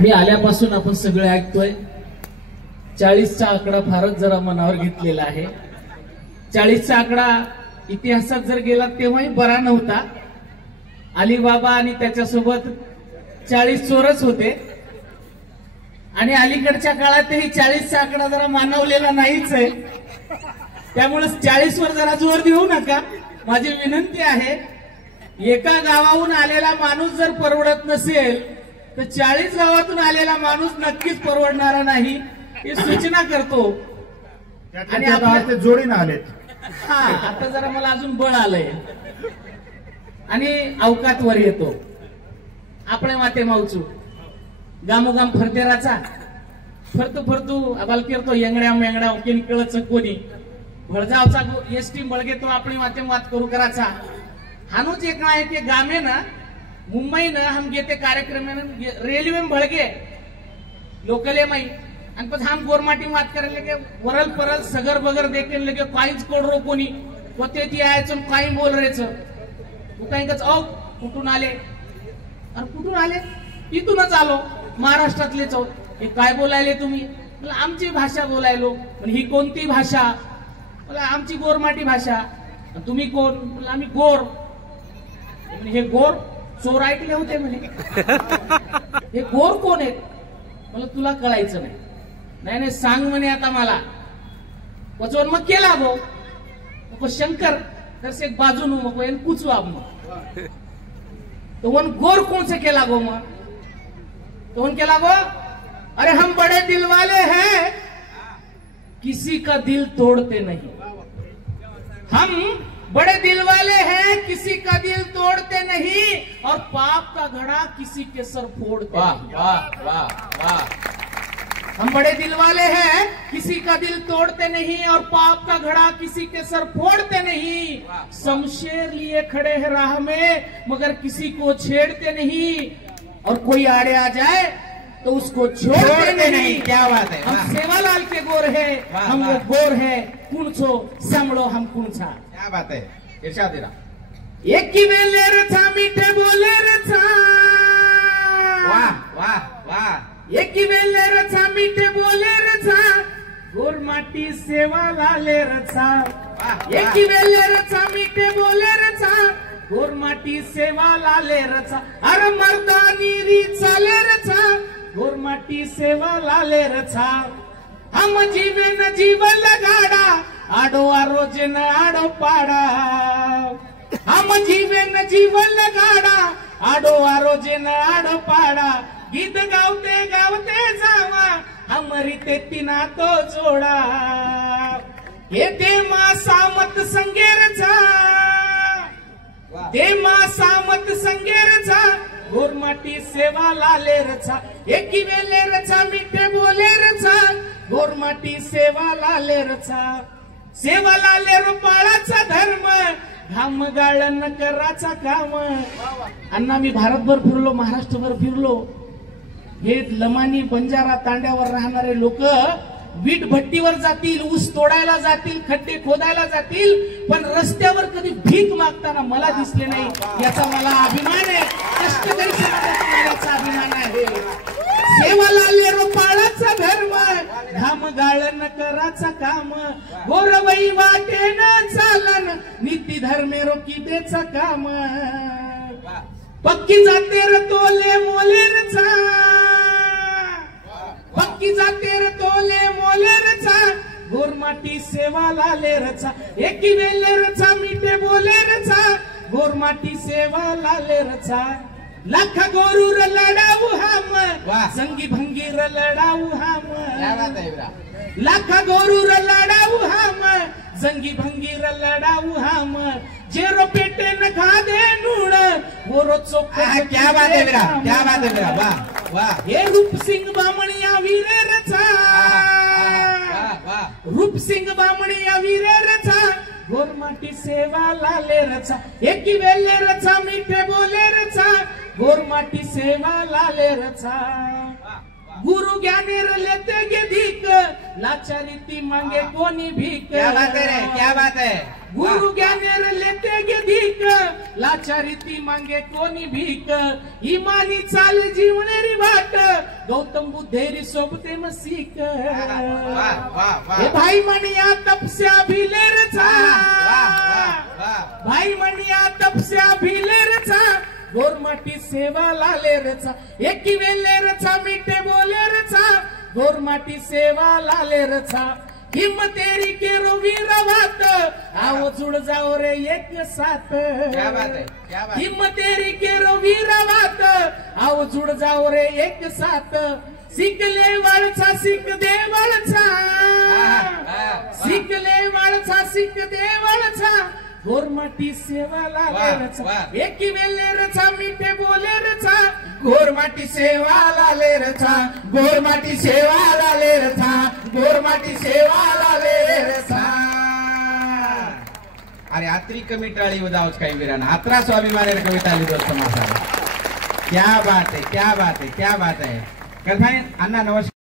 मी आल्यापासून आपण सगळे ऐकतोय 40चा आकडा फारच जरा मनावर घेतलेला आहे। 40चा आकडा इतिहासात जर गेला तेव्हाही बरा नव्हता। अलीबाबा आणि त्याच्यासोबत 40 चोरच होते आणि अलीकडच्या काळातही 40चा आकडा जरा मानवलेला नाहीच आहे। त्यामुळे 40 वर जरा जोर देऊ नका, माझी विनंती आहे। एका गावाहून आलेला माणूस जर परवडत नसेल तर 40 गावातून आलेला माणूस नक्कीच परवडणारा नाही, ही सूचना करतो। आणि आपल्या जोडीने आलेत। हा, आता जरा मला अजून बळ आलंय आणि अवकात वर येतो। आपले माते मावचू गामोगाम फरतेराचा फरतू फरतू अबाल करतो येंगड्या मेंगड्या केली कळच कोणी भळजावचा एसटी बळगे तो आपली माते मात करू कराचा हानूच एक ना एक गामे ना मुंबई न हम गेते कार्यक्रम रेलवे में भड़गे लोकले मई अनपत हम गोरमाटी बात करे लेके वरल परल सगर बगर देखे लेके काहीच कोडरो कोणी कोते ती आयचं काही बोल रेच तू काही कच औ कुठून आले अरे कुठून आले इथूनच आलो महाराष्ट्रातलेच आहोत। हे काय बोलायले तुम्ही? मला आमची भाषा बोलायलो। पण ही कोणती भाषा? मला आमची गोरमाटी भाषा। तुम्ही कोण? मला आम्ही गोर। हे गोर चोर ऐकले होते म्हणे। हे गोर कोण आहेत? मला तुला कळायचं नाही। नाही नाही सांग म्हणे आता मला वचन मग केला गो नको शंकर तर एक बाजू नु मको इन कुछ आप मग तो वन गोर कौन से केला गो मग तो वन केला गो अरे हम बड़े दिल वाले हैं किसी का दिल तोड़ते नहीं। हम बड़े दिल वाले हैं किसी का दिल तोड़ते नहीं और पाप का घड़ा किसी के सर फोड़ते नहीं। वाह वाह वाह। हम बड़े दिल वाले हैं किसी का दिल तोड़ते नहीं और पाप का घड़ा किसी के सर फोड़ते नहीं। शमशेर लिए खड़े हैं राह में मगर किसी को छेड़ते नहीं और कोई आड़े आ जाए तो उसको छोड़ते नहीं। क्या बात है। हम सेवालाल के गोर है, हम वो गोर है कुणछो संभळो हम कुणछा। क्या बात है। इरशाद दिला एक की वेले रथा मीठे बोले रथा। वाह वाह वाह। एक की वेले रथा मीठे बोले रथा गोर माटी सेवा लाले रथा। एक की वेले रथा मीठे बोले रथा गोर माटी सेवा लाले रथा। अरे मर्दानी री चाले रथा गोर माटी सेवा लाले रथा। हम जीवे न जीवन लगाड़ा आडो आरोजे न आडो पाड़ा। हम जीवे न जीवन लगाड़ा आडो आरोजे न आडो पाड़ा। गीत गावते गावते जावा हमरी ते तिना तो जोड़ा। हे देमा सामत संगेरचा देमा सामत संगेरचा गोरमाटी सेवा लाले रचा। एकी वेले रचा मीठे बोले रचा गोरमाटी सेवा लाले रचा। सेवा लाले रुपाळाचा धर्म घाम गाळण कराचा काम। अण्णा मी भारतभर फिरलो, महाराष्ट्रभर फिरलो। हे लमानी बंजारा तांड्यावर राहणारे लोक वीट भट्टीवर जातील, ऊस तोडायला जातील, खड्डे खोदायला जातील, पण रस्त्यावर कधी भीक मागताना मला दिसले नाही। याचा मला अभिमान आहे, कष्टकरी समाजाचा अभिमान आहे। सेवा लाले रुपाळाचा धर्म घाम गाळण कराचा काम। गोरवई वाटेन चालन नीती धर्मे रोकी देचा काम। पक्की जाते र तोले मोले रचा पक्की जाते र तोले मोले रचा गोरमाटी सेवा लाले रचा। एकी वेले रचा मीठे बोले रचा गोरमाटी सेवा लाले रचा। लाख गोरू र लडाऊ हम संगी भंगी र लडाऊ हम। क्या बात है। लाख गोरू र लडाऊ हम जंगी भंगी र लडाऊ हम। जेरो पेटे न खा दे नूड वो रोचो। क्या बात है मेरा, क्या बात है मेरा। वाह वाह। हे रूप सिंह बामणिया वीरे रचा रूप सिंह बामणिया वीरे रचा गोरमाटी सेवा लाले रचा। एकी वेले रचा मीठे बोले रचा गोरमाटी सेवा लाले रचा। गुरु ज्ञानेर लेते गे धीक लाचारी ती मांगे कोणी भीक क्या बात है रे, क्या बात है. गुरु ज्ञानेर लेते गे धीक लाचारी ती मांगे कोणी भीक इमानी चाल जीवनेरी वाट गौतम बुद्धेरी सोबते मसीक वाह वाह वाह. हे भाई मनिया तपस्या भिलेरचा वाह. भाई मनिया तपस्या भिलेरचा गोरमाटी सेवा लालेरचा एकी वेलेरचा मिठे बोलेरचा गोरमाटी सेवा लालेरचा हिम्मतेरी केरो वीरवात आओ जुड़ जाओ रे एक साथ. क्या बात है, क्या बात. हिम्मतेरी केरो वीरवात आओ जुड़ जाओ रे एक साथ शिकले वळचा शिक दे वळचा शिकले वळचा शिक दे वळचा गोरमाटी सेवा लालेरचा एकी वेलेरचा मिठे बोलेरचा गोरमाटी सेवा लालेरचा गोरमाटी सेवा लालेरचा गोरमाटी सेवा लालेरचा. अरे आत्री कमी टाळी जाऊच काही वीरांना आत्रा स्वाभिमानाने कविता लिहिली दोस्त मासा. क्या बात है, क्या बात है, क्या बात है. कथाने अण्णा नमस्कार.